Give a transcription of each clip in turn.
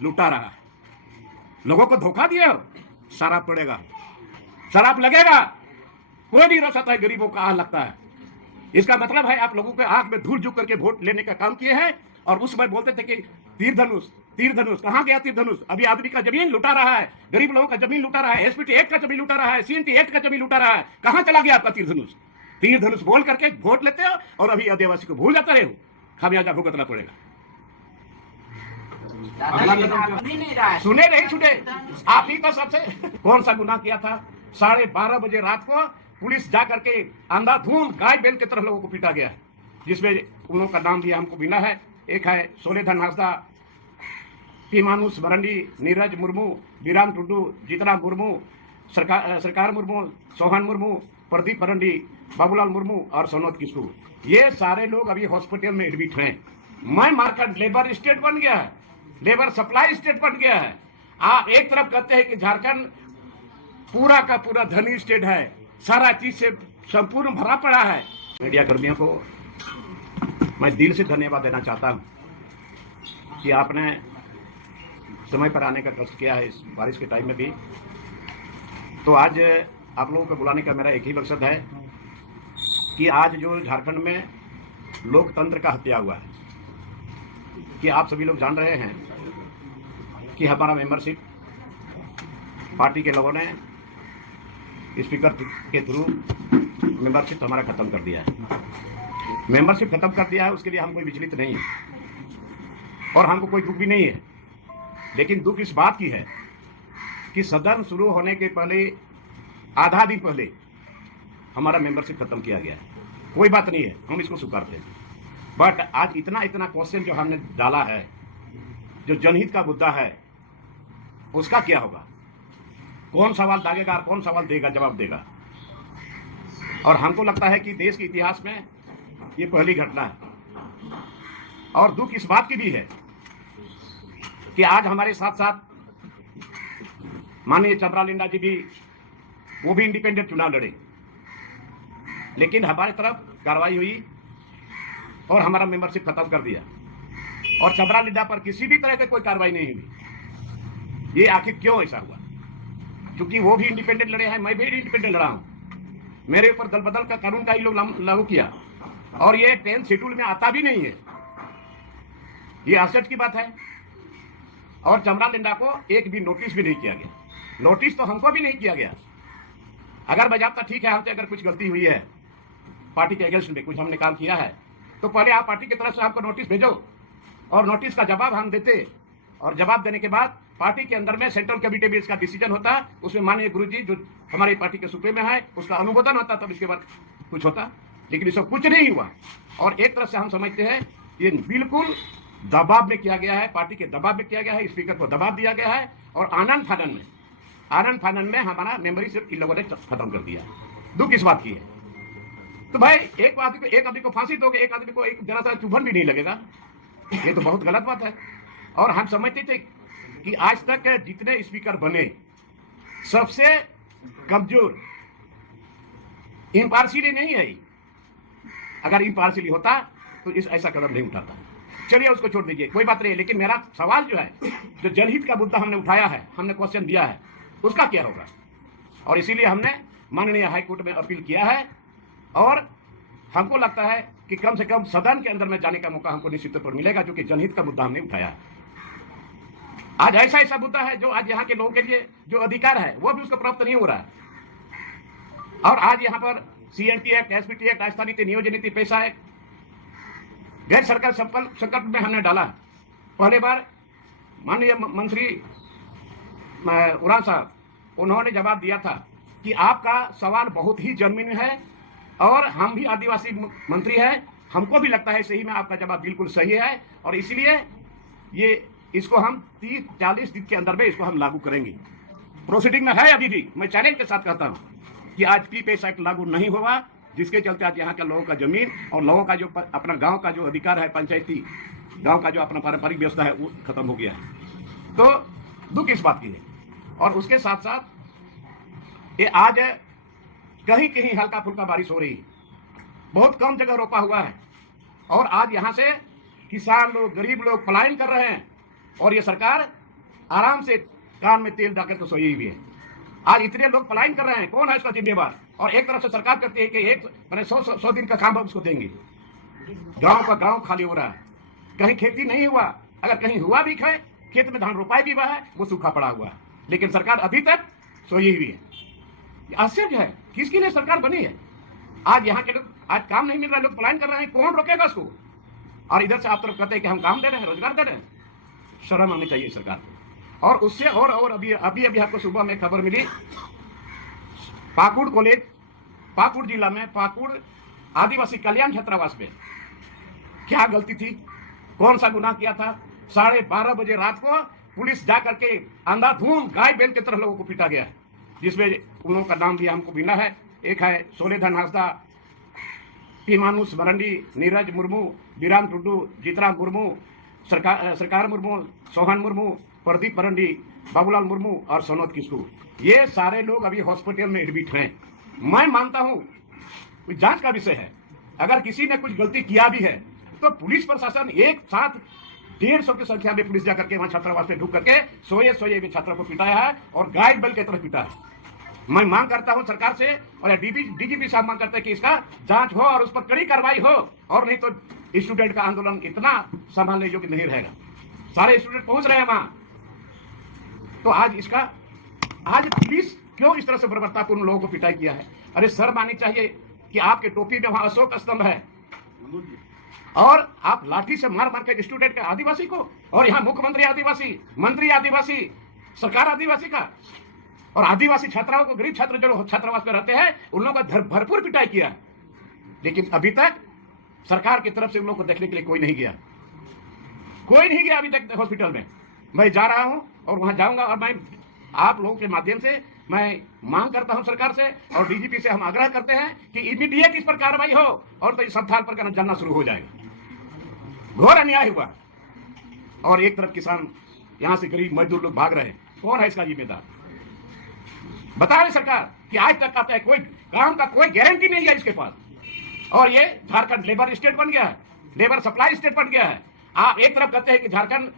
लुटा रहा है, लोगों को धोखा दिया हो, शराब पड़ेगा, शराब लगेगा, कोई नहीं रोक सकता है गरीबों का आह लगता है। इसका मतलब है आप लोगों के आंख में धूल झुक करके वोट लेने का काम किए हैं। और उस समय बोलते थे कि तीर धनुष, तीर धनुष, कहां गया तीर धनुष? अभी आदमी का जमीन लुटा रहा है, गरीब लोगों का जमीन लुटा रहा है, एसपीटी एक्ट का जमीन लुटा रहा है, सीएनटी एक्ट का जमीन लुटा रहा है। कहां चला गया आपका तीर धनुष? तीर धनुष बोल करके वोट लेते हो और अभी आदिवासी को भूल जाते रहे हो, खामियाजा भुगतना पड़ेगा। सुने नहीं सुने, आप ही तो सबसे कौन सा गुनाह किया था? 12:30 बजे रात को पुलिस जा करके अंधाधुंध गाय बैल की तरह लोगों को पीटा गया है, जिसमें उन लोगों का नाम भी हमको बिना है। एक है सोलेधन हांसदा, पीमानुस मरंडी, नीरज मुर्मू, बीराम टुडू, जीतना मुर्मू, सरकार मुर्मू, सोहन मुर्मू, प्रदीप मरंडी, बाबूलाल मुर्मू और सोनोत किशोर। ये सारे लोग अभी हॉस्पिटल में एडमिट हैं। मैं मार्केट लेबर स्टेट बन गया है, लेबर सप्लाई स्टेट बन गया है। आप एक तरफ कहते हैं कि झारखंड पूरा का पूरा धनी स्टेट है, सारा चीज से संपूर्ण भरा पड़ा है। मीडिया कर्मियों को मैं दिल से धन्यवाद देना चाहता हूं कि आपने समय पर आने का कष्ट किया है इस बारिश के टाइम में भी। तो आज आप लोगों को बुलाने का मेरा एक ही मकसद है कि आज जो झारखंड में लोकतंत्र का हत्या हुआ है, कि आप सभी लोग जान रहे हैं कि हमारा मेंबरशिप पार्टी के लोगों ने स्पीकर के थ्रू मेंबरशिप हमारा खत्म कर दिया है। मेंबरशिप खत्म कर दिया है, उसके लिए हम कोई विचलित नहीं है और हमको कोई दुख भी नहीं है। लेकिन दुख इस बात की है कि सदन शुरू होने के पहले आधा दिन पहले हमारा मेंबरशिप खत्म किया गया है। कोई बात नहीं है, हम इसको स्वीकारते हैं। बट आज इतना क्वेश्चन जो हमने डाला है, जो जनहित का मुद्दा है, उसका क्या होगा? कौन सवाल दागेगा और कौन सवाल देगा, जवाब देगा? और हमको लगता है कि देश के इतिहास में ये पहली घटना है। और दुख इस बात की भी है कि आज हमारे साथ साथ माननीय चंद्रा लिंडा जी भी, वो भी इंडिपेंडेंट चुनाव लड़े, लेकिन हमारी तरफ कार्रवाई हुई और हमारा मेंबरशिप खत्म कर दिया। और चंद्रा लिंडा पर किसी भी तरह की कोई कार्रवाई नहीं हुई। ये आखिर क्यों ऐसा हुआ? क्योंकि वो भी इंडिपेंडेंट लड़े हैं, मैं भी इंडिपेंडेंट लड़ा हूं। मेरे ऊपर दल बदल का कानून का ही लोग लागू किया और ये 10th शेड्यूल में आता भी नहीं है। ये आश्चर्य की बात है। और चंद्रा लिंडा को एक भी नोटिस भी नहीं किया गया। नोटिस तो हमको भी नहीं किया गया। अगर बजाबता ठीक है, हमसे अगर कुछ गलती हुई है, पार्टी के अगेंस्ट में कुछ हमने काम किया है, तो पहले आप पार्टी की तरफ से हमको नोटिस भेजो और नोटिस का जवाब हम देते। और जवाब देने के बाद पार्टी के अंदर में सेंट्रल कमेटी में इसका डिसीजन होता, उसमें माननीय गुरुजी जो हमारी पार्टी के सूबे में है उसका अनुमोदन होता, तब इसके बाद कुछ होता। लेकिन इसको कुछ नहीं हुआ। और एक तरह से हम समझते हैं ये बिल्कुल दबाव में किया गया है, पार्टी के दबाव में किया गया है, स्पीकर को दबाव दिया गया है। और आनंद फानन में हमारा मेंबरशिप इन लोगों ने खत्म कर दिया। दुख इस बात की है। तो भाई एक आदमी को फांसी दोगे, एक आदमी को एक जरा सा चुभन भी नहीं लगेगा, ये तो बहुत गलत बात है। और हम समझते थे कि आज तक जितने स्पीकर बने सबसे कमजोर इम्पार्शियली नहीं है। अगर इम्पार्शियली होता तो ऐसा कदम नहीं उठाता। चलिए उसको छोड़ दीजिए, कोई बात नहीं। लेकिन मेरा सवाल जो है, जो जनहित का मुद्दा हमने उठाया है, हमने क्वेश्चन दिया है, उसका क्या होगा? और इसीलिए हमने माननीय हाईकोर्ट में अपील किया है। और हमको लगता है कि कम से कम सदन के अंदर में जाने का मौका हमको निश्चित तौर पर मिलेगा, क्योंकि जनहित का मुद्दा हमने उठाया है। आज ऐसा मुद्दा है जो आज यहाँ के लोगों के लिए जो अधिकार है वो भी उसको प्राप्त नहीं हो रहा है। और आज यहाँ पर सीएनटी एक्ट, एसपीटी एक्ट, आस्था नीति, नियोजन नीति, पैसा एक्ट, गैर सरकार संकल्प में हमने डाला। पहले बार माननीय मंत्री उड़ान साहब, उन्होंने जवाब दिया था कि आपका सवाल बहुत ही जमीन है और हम भी आदिवासी मंत्री हैं, हमको भी लगता है सही में आपका जवाब बिल्कुल सही है। और इसलिए इसको हम 30-40 दिन के अंदर में इसको हम लागू करेंगे। प्रोसीडिंग में है अभी भी। मैं चैलेंज के साथ कहता हूं कि आज पी पैसा एक्ट लागू नहीं होगा, जिसके चलते आज यहाँ के लोगों का जमीन और लोगों का जो अपना गांव का जो अधिकार है, पंचायती गांव का जो अपना पारंपरिक व्यवस्था है, वो खत्म हो गया है। तो दुख इस बात की है। और उसके साथ साथ ये आज कहीं कहीं हल्का फुल्का बारिश हो रही है, बहुत कम जगह रोपा हुआ है। और आज यहाँ से किसान लोग, गरीब लोग पलायन कर रहे हैं और ये सरकार आराम से कान में तेल डालकर के सोई हुई है। आज इतने लोग पलायन कर रहे हैं, कौन है इसका जिम्मेवार? और एक तरफ से सरकार कहती है कि एक मैंने 100 दिन का काम हम उसको देंगे। गांव का गांव खाली हो रहा है, कहीं खेती नहीं हुआ, अगर कहीं हुआ भी है, खेत में धान रोपाई भी हुआ है, वो सूखा पड़ा हुआ है, लेकिन सरकार अभी तक सोई हुई है। आश्चर्य है, किसके लिए सरकार बनी है? आज यहाँ के लोग, आज काम नहीं मिल रहा, लोग पलायन कर रहे हैं, कौन रोकेगा उसको? और इधर से आप तरफ कहते हैं कि हम काम दे रहे हैं, रोजगार दे रहे हैं। शर्म आनी चाहिए सरकार को। और उससे और अभी आपको सुबह में खबर मिली, पाकुड़ कॉलेज, पाकुड़ जिला में पाकुड़ आदिवासी कल्याण छात्रावास में क्या गलती थी, कौन सा गुनाह किया था? 12:30 बजे रात को पुलिस जा करके अंधाधुंध गाय बैल की तरह लोगों को पीटा गया है, जिसमें उन लोगों का नाम भी हमको मिला है। एक है सोलेधन हांसदा, पीमानुस मरंडी, नीरज मुर्मू, बीराम टुड्डू, जीतराम मुर्मू, सरकार मुर्मू, सोहन मुर्मू, प्रदीप मरंडी, बाबूलाल मुर्मू और सनोद किस्कू। ये सारे लोग अभी हॉस्पिटल में एडमिट हैं। मैं मानता हूं जांच का विषय है, अगर किसी ने कुछ गलती किया भी है तो पुलिस प्रशासन एक साथ 150 की संख्या में पुलिस जाकर के वहां छात्रावास में ढूंढ करके सोए छात्रों को पिटाया है और गाय बैल की तरह पिटा है। मैं मांग करता हूं सरकार से, और डीजीपी साहब मांग करते हैं कि इसका जांच हो और उस पर कड़ी कार्रवाई हो, और नहीं तो स्टूडेंट का आंदोलन इतना संभालने योग्य नहीं रहेगा। सारे स्टूडेंट पहुंच रहे हैं वहां, तो आज पुलिस क्यों इस तरह से बर्बरतापूर्ण लोगों को पिटाई किया है? अरे शर्म आनी चाहिए कि आपके टोपी में वहां अशोक स्तंभ है और आप लाठी से मार मार के स्टूडेंट का, आदिवासी को, और यहाँ मुख्यमंत्री आदिवासी, मंत्री आदिवासी, सरकार आदिवासी का, और आदिवासी छात्राओं को, गरीब छात्र जो छात्रावास में रहते हैं उन लोगों का भरपूर पिटाई किया। लेकिन अभी तक सरकार की तरफ से उन लोगों को देखने के लिए कोई नहीं गया, कोई नहीं गया अभी तक हॉस्पिटल में। मैं जा रहा हूं और वहां जाऊंगा, और मैं आप लोगों के माध्यम से मैं मांग करता हूं सरकार से और डीजीपी से हम आग्रह करते हैं कि इमीडिएट इस पर कार्रवाई हो, और तो इस संथाल पर जानना शुरू हो जाएगा। घोर अन्याय हुआ, और एक तरफ किसान, यहां से गरीब मजदूर लोग भाग रहे हैं, कौन है इसका जिम्मेदार? बता रहे सरकार कि आज तक आता है, कोई काम का कोई गारंटी नहीं है इसके पास, और ये झारखंड लेबर स्टेट बन गया है, लेबर सप्लाई स्टेट बन गया है। आप एक तरफ कहते हैं कि झारखंड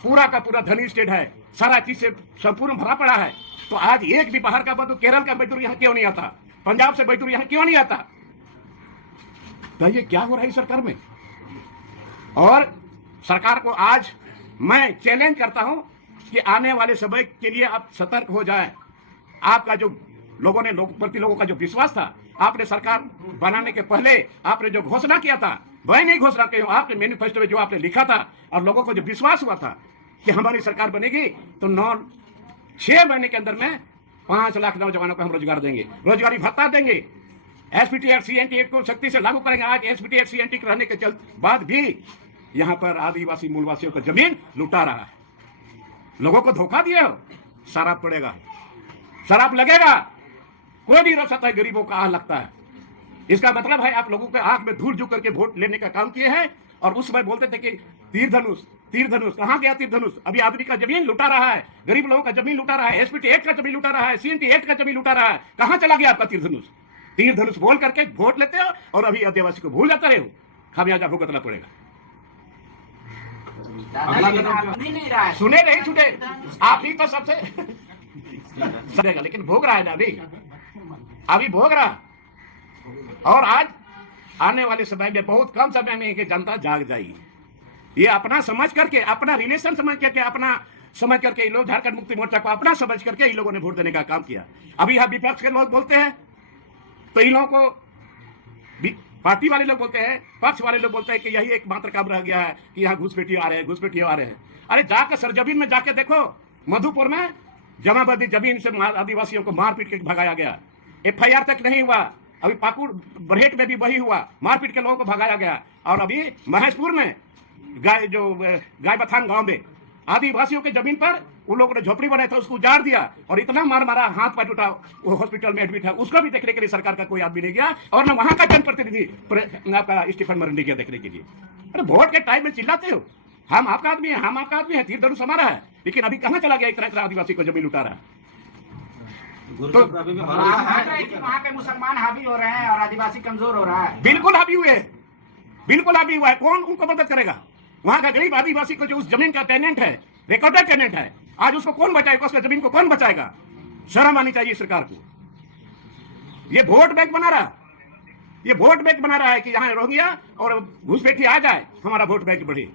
पूरा का पूरा धनी स्टेट है, सारा चीज से संपूर्ण भरा पड़ा है, तो आज एक भी बाहर का मजदूर, केरल का मजदूर यहाँ क्यों नहीं आता? पंजाब से मजदूर यहाँ क्यों नहीं आता? तो ये क्या हो रहा है सरकार में? और सरकार को आज मैं चैलेंज करता हूं कि आने वाले समय के लिए आप सतर्क हो जाएं। आपका जो लोगों ने लोगों का जो विश्वास था, आपने सरकार बनाने के पहले आपने जो घोषणा किया था, वही नहीं घोषणा की, आपने मैनिफेस्टो में जो आपने लिखा था, और लोगों को जो विश्वास हुआ था कि हमारी सरकार बनेगी तो 6 महीने के अंदर में 5 लाख नौजवानों को हम रोजगार देंगे, रोजगारी भत्ता देंगे, एसपीटी और सीएनटी एक्ट को सख्ती से लागू करेंगे। आज एसपीटी और सीएनटी रहने के बाद भी यहाँ पर आदिवासी मूलवासियों का जमीन लुटा रहा है। लोगों को धोखा दिए हो, शराब पड़ेगा, शराब लगेगा, कोई नहीं रोक सकता है, गरीबों का आह लगता है। इसका मतलब है आप लोगों के आंख में धूल झुक करके वोट लेने का काम किए हैं, और उस समय बोलते थे कि तीर धनुष कहां गया? तीर धनुष अभी आदमी का जमीन लुटा रहा है, गरीब लोगों का जमीन लुटा रहा है, एसपीटी एक्ट का जमीन लुटा रहा है, सीएनटी एक्ट का जमीन लुटा रहा है। कहां चला गया आपका तीर धनुष? तीर धनुष बोल करके वोट लेते हो और अभी आदिवासी को भूल जाते रहे हो। खामियाजा भुगतना पड़ेगा। सुने नहीं छूटे, आप ही तो सबसे सरेगा, लेकिन भोग रहा है ना, अभी भोग रहा। और आज आने वाले समय में, बहुत कम समय में कि जनता जाग जाएगी। ये अपना समझ करके, अपना रिलेशन समझ करके, अपना समझ करके ये लोग झारखंड मुक्ति मोर्चा को अपना समझ करके इन लोगों ने वोट देने का काम किया। अभी यहाँ विपक्ष के लोग बोलते हैं तो इन लोगों को, पार्टी वाले लोग बोलते हैं, पक्ष वाले लोग बोलते हैं कि यही एकमात्र काम रह गया है कि यहाँ घुसपैठी आ रहे हैं, घुसपैठी आ रहे हैं। अरे जाकर सरजमीन में जाके देखो, मधुपुर में जमाबंदी जमीन से आदिवासियों को मारपीट के भगाया गया, FIR तक नहीं हुआ। अभी पाकुड़ बरहेट में भी वही हुआ, मारपीट के लोगों को भगाया गया। और अभी महेशपुर में गाय बथान गांव में आदिवासियों के जमीन पर उन लोगों ने झोपड़ी बनाया था, उसको उजाड़ दिया और इतना मार मारा, हाथ पैर टूटा, वो हॉस्पिटल में एडमिट है। उसको भी देखने के लिए सरकार का कोई आदमी नहीं गया, और न वहां का जनप्रतिनिधि आपका स्टीफन मरंडी गया देखने के लिए। अरे वोट के टाइम में चिल्लाते हो, हम आपका आदमी है, हम आपका आदमी है, तीर धनुष हमारा है, लेकिन अभी कहां चला गया इतना आदिवासी को जमीन लुटा रहा है। तो वहाँ पे मुसलमान हावी हो रहे हैं और आदिवासी कमजोर हो रहा है। बिल्कुल हावी हुए, बिल्कुल हावी हुआ है। कौन उनको मदद करेगा? वहां का गरीब आदिवासी को जो उस जमीन का टेनेंट है, रिकॉर्डेड टेनेंट है, आज उसको कौन बचाएगा, उसका जमीन को कौन बचाएगा? शर्म आनी चाहिए सरकार को। ये वोट बैंक बना रहा, ये वोट बैंक बना रहा है कि यहाँ रोहिंग्या और घुसपैठी आ जाए, हमारा वोट बैंक बढ़े।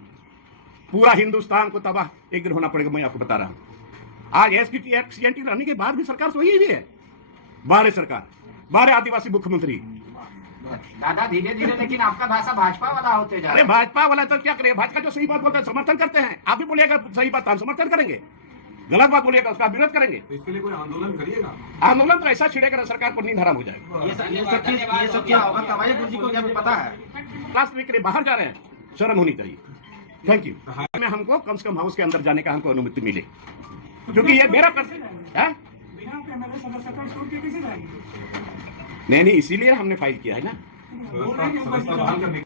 पूरा हिंदुस्तान को तबाह एक दिन होना पड़ेगा, मैं आपको बता रहा हूं। आज एसपीटी रहने के बाद भी सरकार तो यही है, बारह सरकार, 12 आदिवासी मुख्यमंत्री। दादा धीरे धीरे लेकिन आपका भाषा भाजपा वाला होते जा रहा अरे है। भाजपा वाला तो क्या करे, भाजपा जो सही बात बोलता है समर्थन करते हैं। आप भी बोलिएगा सही बात, हम समर्थन करेंगे, गलत बात बोलिएगा उसका विरोध करेंगे। तो इसके लिए कोई आंदोलन करिएगा? आंदोलन तो ऐसा छिड़ेगा ना सरकार को नींद हराम हो जाएगा। ये सब क्या होगा तवाई गुरुजी को क्या पता है? राष्ट्र के लिए बाहर जा रहे हैं, शर्म होनी चाहिए। Thank you. में हमको कम से कम हाउस के अंदर जाने का हमको अनुमति मिले, क्योंकि ये मेरा है। नहीं, इसीलिए हमने फाइल किया है ना। सदस्यता बहाल करने